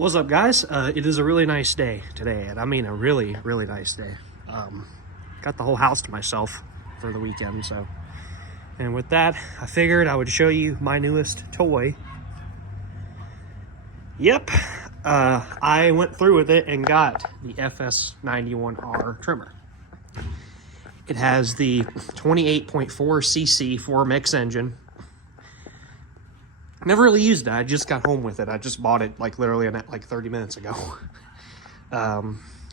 What's up, guys? It is a really nice day today, and I mean a really, really nice day. Got the whole house to myself for the weekend, so. And with that, I figured I would show you my newest toy. Yep, I went through with it and got the FS91R trimmer. It has the 28.4cc 4MX engine. Never really used it. I just got home with it. I just bought it like literally like 30 minutes ago.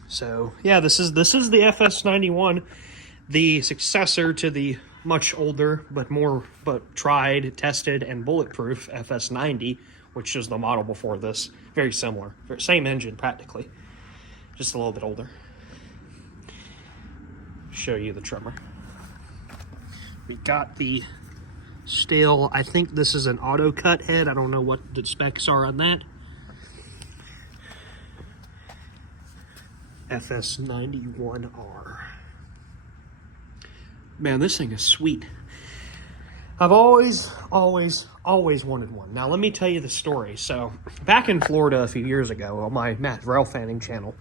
So yeah, this is the FS91, the successor to the much older but tried, tested, and bulletproof FS90, which is the model before this. Very similar, same engine practically, just a little bit older. Show you the trimmer. We got the Stihl. I think this is an auto cut head. I don't know what the specs are on that. FS91R. Man, this thing is sweet. I've always wanted one. Now, let me tell you the story. So, back in Florida a few years ago on my Matt Rail Fanning channel,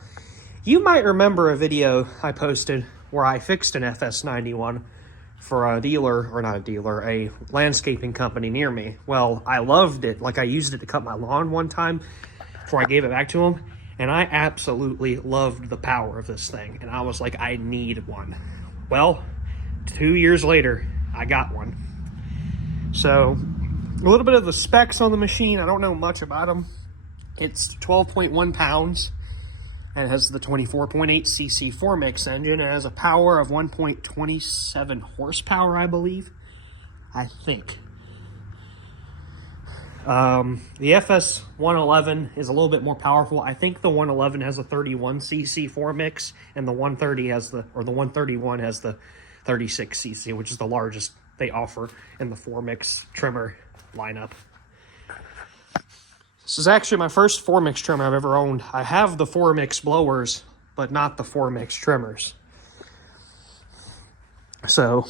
you might remember a video I posted where I fixed an FS91 for a dealer, or not a dealer, a landscaping company near me. Well, I loved it. Like, I used it to cut my lawn one time before I gave it back to him, and I absolutely loved the power of this thing, and I was like, I need one. Well, 2 years later, I got one. So, a little bit of the specs on the machine. I don't know much about them. It's 12.1 pounds. And has the 24.8cc 4MX engine. It has a power of 1.27 horsepower, I believe. I think. The FS111 is a little bit more powerful. I think the 111 has a 31cc 4MX, and the 130 has the 131 has the 36cc, which is the largest they offer in the 4MX trimmer lineup. This is actually my first 4MX trimmer I've ever owned. I have the 4MX blowers, but not the 4MX trimmers. So,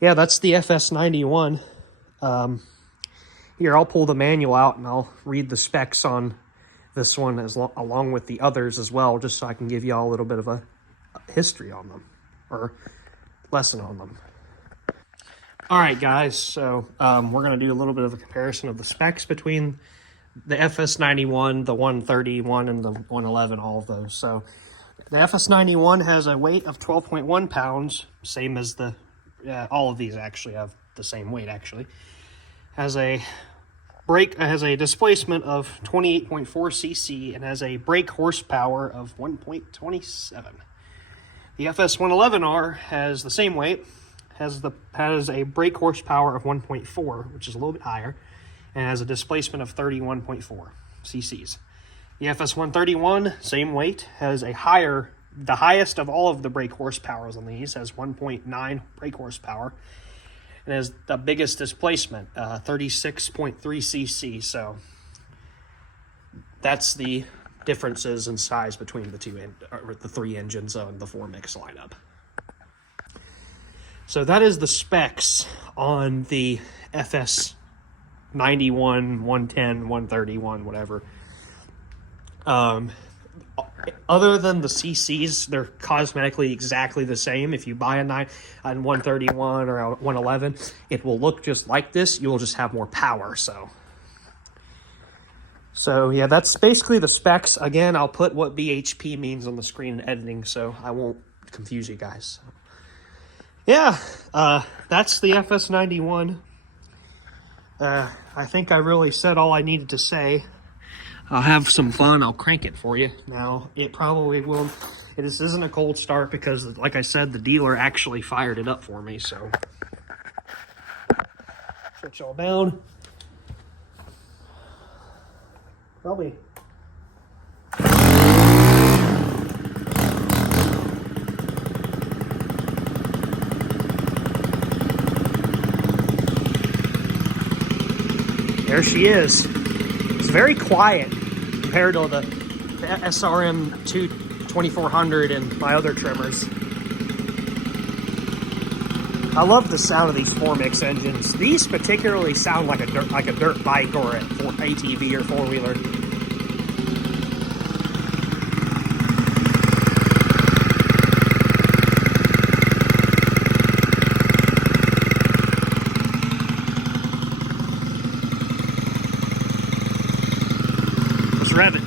yeah, that's the FS91. Here, I'll pull the manual out and I'll read the specs on this one along with the others as well, just so I can give you all a little bit of a history on them, or lesson on them. All right, guys, so we're going to do a little bit of a comparison of the specs between the FS91, the 131, and the 111, all of those. So the FS91 has a weight of 12.1 pounds, same as the, all of these actually have the same weight, actually. Has a displacement of 28.4cc and has a brake horsepower of 1.27. The FS111R has the same weight, has a brake horsepower of 1.4, which is a little bit higher, and has a displacement of 31.4 cc's. The FS131, same weight, has the highest of all of the brake horsepowers on these, has 1.9 brake horsepower, and has the biggest displacement, 36.3 cc. So that's the differences in size between the the three engines on the 4MX lineup. So that is the specs on the FS91, 110, 131, whatever. Other than the CCs, they're cosmetically exactly the same. If you buy a 131 or a 111, it will look just like this. You will just have more power. So yeah, that's basically the specs. Again, I'll put what BHP means on the screen in editing, so I won't confuse you guys. Yeah, that's the FS91. I think I really said all I needed to say. I'll have some fun. I'll crank it for you. Now, it probably will. This isn't a cold start because, like I said, the dealer actually fired it up for me, so. Switch all down. Probably. There she is. It's very quiet compared to the SRM 2400 and my other trimmers. I love the sound of these 4MX engines. These particularly sound like a dirt bike or a ATV or four-wheeler. rev it.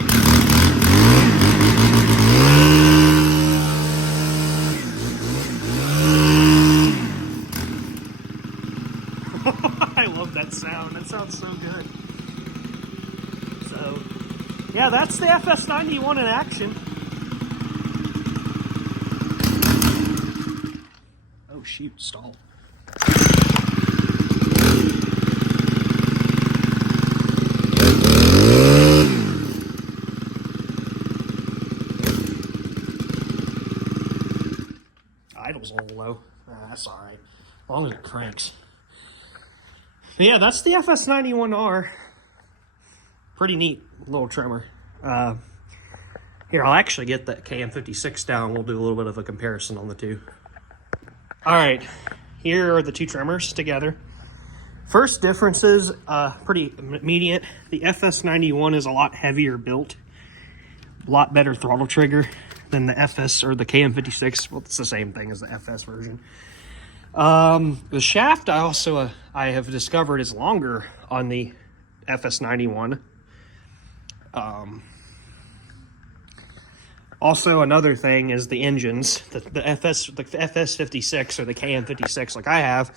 I love that sound. That sounds so good. So, yeah, that's the FS91 in action. Oh, shoot, stall. Idle's a little low. That's all right. As long as it cranks. But yeah, that's the FS91R. Pretty neat little trimmer. Here, I'll actually get that KM56 down. We'll do a little bit of a comparison on the two. All right, here are the two trimmers together. First difference is pretty immediate. The FS91 is a lot heavier built, a lot better throttle trigger than the FS or the KM56. Well, it's the same thing as the FS version. The shaft I have discovered is longer on the FS91. Also, another thing is the engines. The FS56 or the KM56, like I have,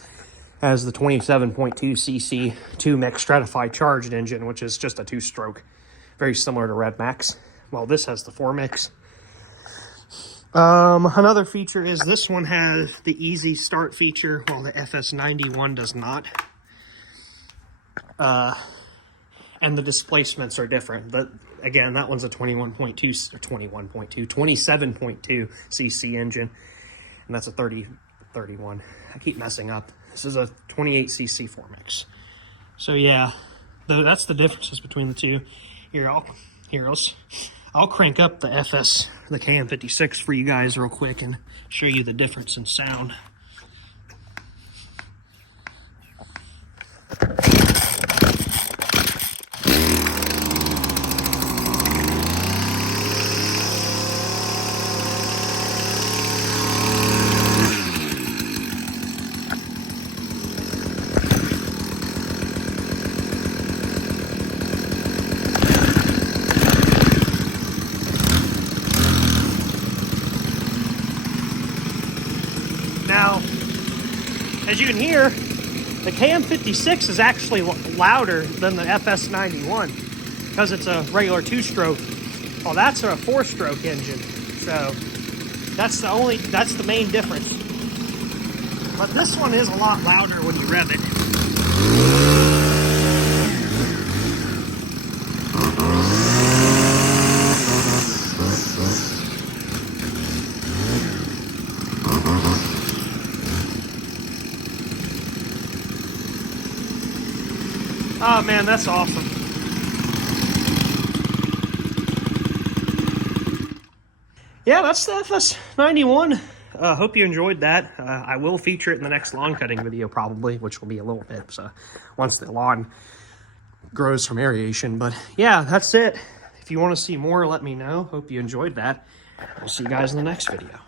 has the 27.2 cc 2-mix stratified charged engine, which is just a 2-stroke, very similar to Red Max. Well, this has the 4-mix. Another feature is this one has the easy start feature, while the FS91 does not. And the displacements are different. But again, that one's a 27.2 cc engine, and that's a 31. I keep messing up. This is a 28 cc 4-mix. So yeah, that's the differences between the two. I'll crank up the KM56 for you guys real quick and show you the difference in sound. Now, as you can hear, the KM56 is actually louder than the FS91 because it's a regular 2-stroke. Well, that's a 4-stroke engine, so that's the main difference. But this one is a lot louder when you rev it. Oh man, that's awesome. Yeah, that's the FS91. Hope you enjoyed that. I will feature it in the next lawn cutting video probably, which will be a little bit, so once the lawn grows from aeration. But yeah, that's it. If you want to see more, let me know. Hope you enjoyed that. I'll see you guys in the next video.